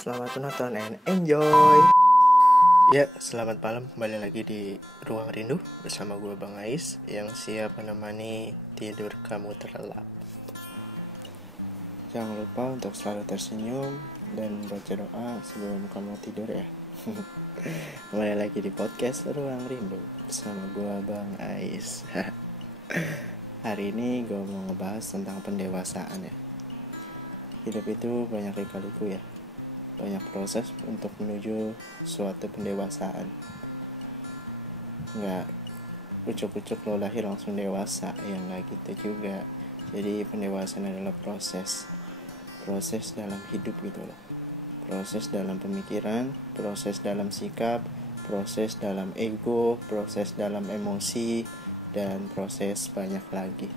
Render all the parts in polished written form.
Selamat menonton and enjoy. Ya, selamat malam, kembali lagi di Ruang Rindu bersama gue Bang Ais yang siap menemani tidur kamu terlelap. Jangan lupa untuk selalu tersenyum dan baca doa sebelum kamu tidur ya. Kembali lagi di podcast Ruang Rindu bersama gue Bang Ais. Hari ini gue mau ngebahas tentang pendewasaan ya. Hidup itu banyak lika-liku ya, banyak proses untuk menuju suatu pendewasaan. Nggak ucuk-ucuk lo lahir langsung dewasa, ya nggak gitu juga. Jadi pendewasaan adalah proses dalam hidup gitu loh. Proses dalam pemikiran, proses dalam sikap, proses dalam ego, proses dalam emosi, dan proses banyak lagi.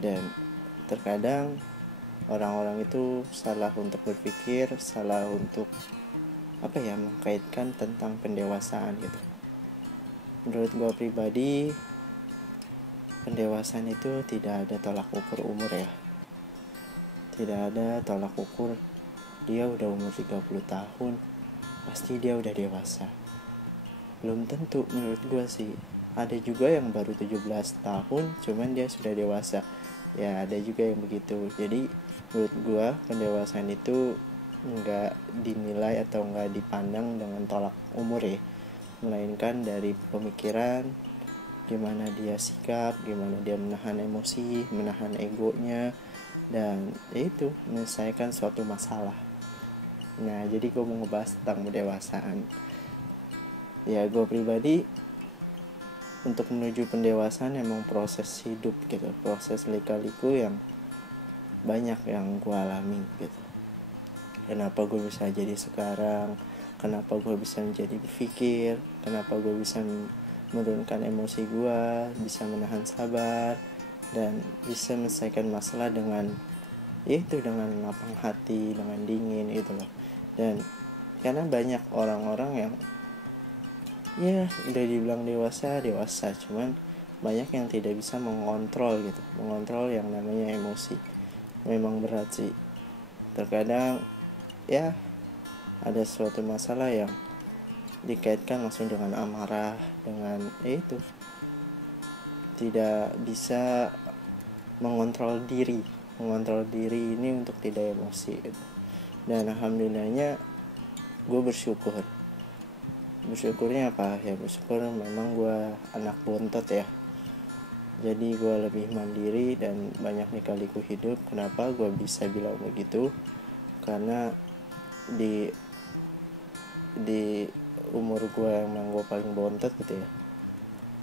Dan terkadang orang-orang itu salah untuk berpikir, salah untuk mengkaitkan tentang pendewasaan gitu. Menurut gue pribadi, pendewasaan itu tidak ada tolak ukur umur ya. Tidak ada tolak ukur dia udah umur 30 tahun pasti dia udah dewasa. Belum tentu menurut gue sih. Ada juga yang baru 17 tahun cuman dia sudah dewasa. Ya ada juga yang begitu. Jadi menurut gue pendewasaan itu nggak dinilai atau nggak dipandang dengan tolak umur ya, melainkan dari pemikiran, gimana dia sikap, gimana dia menahan emosi, menahan egonya, dan itu menyelesaikan suatu masalah. Nah jadi gue mau ngebahas tentang pendewasaan. Ya gue pribadi untuk menuju pendewasaan emang proses hidup gitu, proses lika-liku yang banyak yang gue alami gitu. Kenapa gue bisa jadi sekarang, kenapa gue bisa menjadi berpikir, kenapa gue bisa menurunkan emosi gue, bisa menahan sabar, dan bisa menyelesaikan masalah dengan dengan lapang hati, dengan dingin gitu loh. Dan karena banyak orang-orang yang udah dibilang dewasa, cuman banyak yang tidak bisa mengontrol yang namanya emosi. Memang berat sih. Terkadang ada suatu masalah yang dikaitkan langsung dengan amarah, dengan tidak bisa mengontrol diri ini untuk tidak emosi gitu. Dan alhamdulillahnya gue bersyukurnya apa ya, bersyukur memang gue anak bontot ya, jadi gue lebih mandiri dan banyak lika-liku hidup. Kenapa gue bisa bilang begitu? Karena di umur gue emang gue paling bontot gitu ya,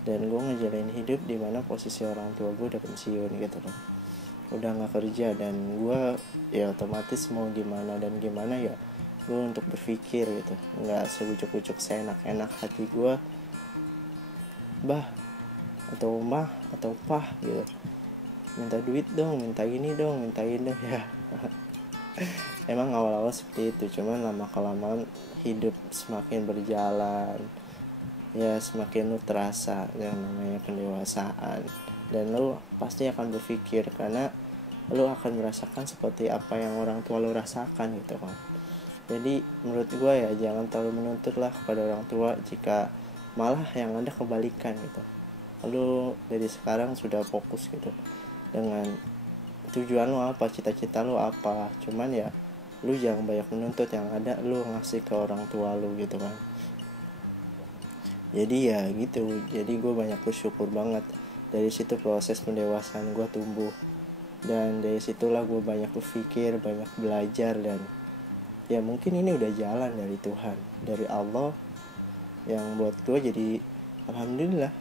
dan gue ngejalanin hidup di mana posisi orang tua gue udah pensiun gitu loh, udah nggak kerja, dan gue ya otomatis mau gimana ya gue untuk berpikir gitu, nggak sebucuk-bucuk seenak-enak hati gue, bah atau mah atau pah gitu, minta duit dong, minta ini dong ya. Emang awal-awal seperti itu, cuman lama-kelamaan hidup semakin berjalan ya, semakin lu terasa yang namanya pendewasaan, dan lu pasti akan berpikir karena lu akan merasakan seperti apa yang orang tua lu rasakan gitu kan. Jadi menurut gue ya jangan terlalu menuntut lah kepada orang tua, jika malah yang ada kebalikan gitu. Lu dari sekarang sudah fokus gitu dengan tujuan lu apa, cita-cita lu apa, cuman ya lu jangan banyak menuntut, yang ada lu ngasih ke orang tua lu gitu kan. Jadi ya gitu, jadi gue banyak bersyukur banget. Dari situ proses pendewasaan gue tumbuh, dan dari situlah gue banyak berpikir, banyak belajar, dan ya mungkin ini udah jalan dari Tuhan, dari Allah, yang buat gue jadi alhamdulillah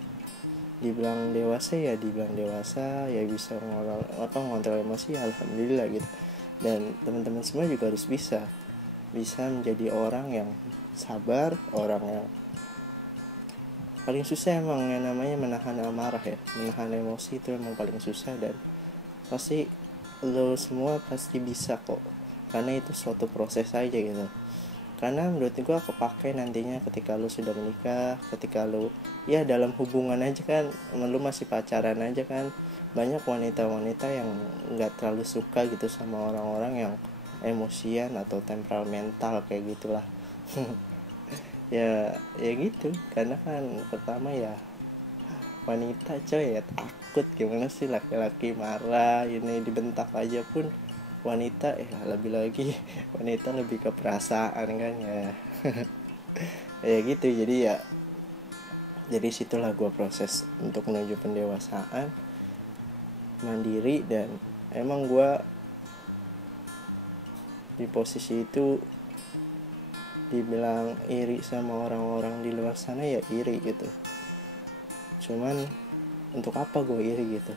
dibilang dewasa ya bisa ngontrol emosi ya, alhamdulillah gitu. Dan teman-teman semua juga harus bisa menjadi orang yang sabar, orang yang paling susah emang yang namanya menahan amarah ya, menahan emosi itu emang paling susah, dan pasti lo semua pasti bisa kok, karena itu suatu proses aja gitu. Karena menurut gue kepake nantinya ketika lu sudah menikah, ketika lu dalam hubungan aja kan, lu masih pacaran aja kan, banyak wanita-wanita yang gak terlalu suka gitu sama orang-orang yang emosian atau temperamental kayak gitulah. Ya gitu, karena kan pertama ya wanita coy, ya takut gimana sih laki-laki marah ini dibentak aja pun wanita ya lebih lagi wanita lebih ke perasaan kan ya. Ya gitu, jadi situlah gue proses untuk menuju pendewasaan mandiri. Dan emang gue di posisi itu dibilang iri sama orang-orang di luar sana, ya iri gitu. Cuman untuk apa gue iri gitu?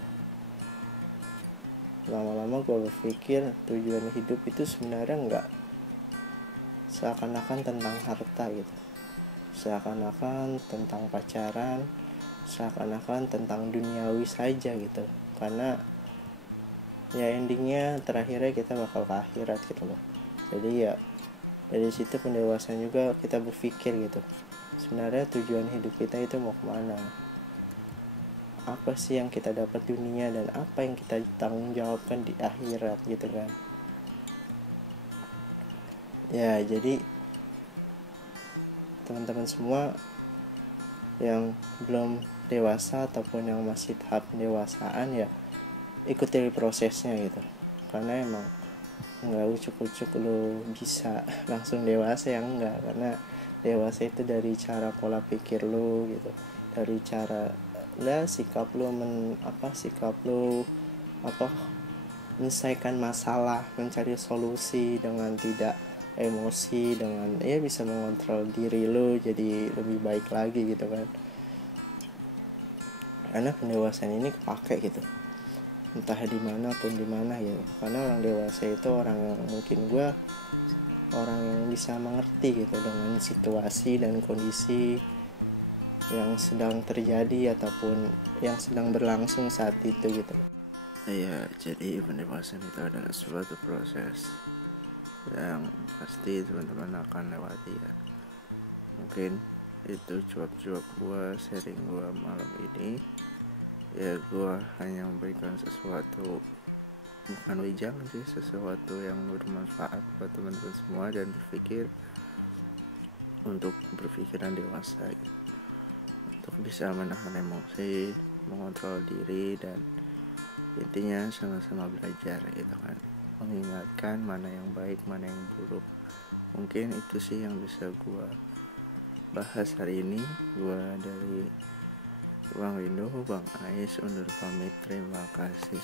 Lama-lama gue berpikir tujuan hidup itu sebenarnya nggak seakan-akan tentang harta gitu, seakan-akan tentang pacaran, seakan-akan tentang duniawi saja gitu. Karena ya endingnya terakhirnya kita bakal ke akhirat gitu loh. Jadi ya dari situ pendewasaan juga kita berpikir gitu, sebenarnya tujuan hidup kita itu mau kemana, apa sih yang kita dapat dunia dan apa yang kita tanggung jawabkan di akhirat gitu kan. Ya jadi teman-teman semua yang belum dewasa ataupun yang masih tahap pendewasaan, ya ikuti prosesnya gitu. Karena emang nggak ucuk-ucuk lu bisa langsung dewasa, yang enggak. Karena dewasa itu dari cara pola pikir lu gitu, dari cara sikap lu menyelesaikan masalah, mencari solusi dengan tidak emosi, dengan ya bisa mengontrol diri lu jadi lebih baik lagi gitu kan. Karena pendewasaan ini kepake gitu entah dimanapun dimana gitu. Karena orang dewasa itu orang yang mungkin gue orang yang bisa mengerti gitu dengan situasi dan kondisi yang sedang terjadi ataupun yang sedang berlangsung saat itu gitu. Ya jadi pendewasaan itu adalah suatu proses yang pasti teman-teman akan lewati ya. Mungkin itu cuap-cuap gue, sharing gue malam ini. Ya gue hanya memberikan sesuatu, bukan wejangan sih, sesuatu yang bermanfaat buat teman-teman semua dan berpikir untuk berpikiran dewasa gitu. Untuk bisa menahan emosi, mengontrol diri, dan intinya sama-sama belajar gitu kan, mengingatkan mana yang baik, mana yang buruk. Mungkin itu sih yang bisa gue bahas hari ini. Gue dari Bang Windu, Bang Ais undur pamit. Terima kasih.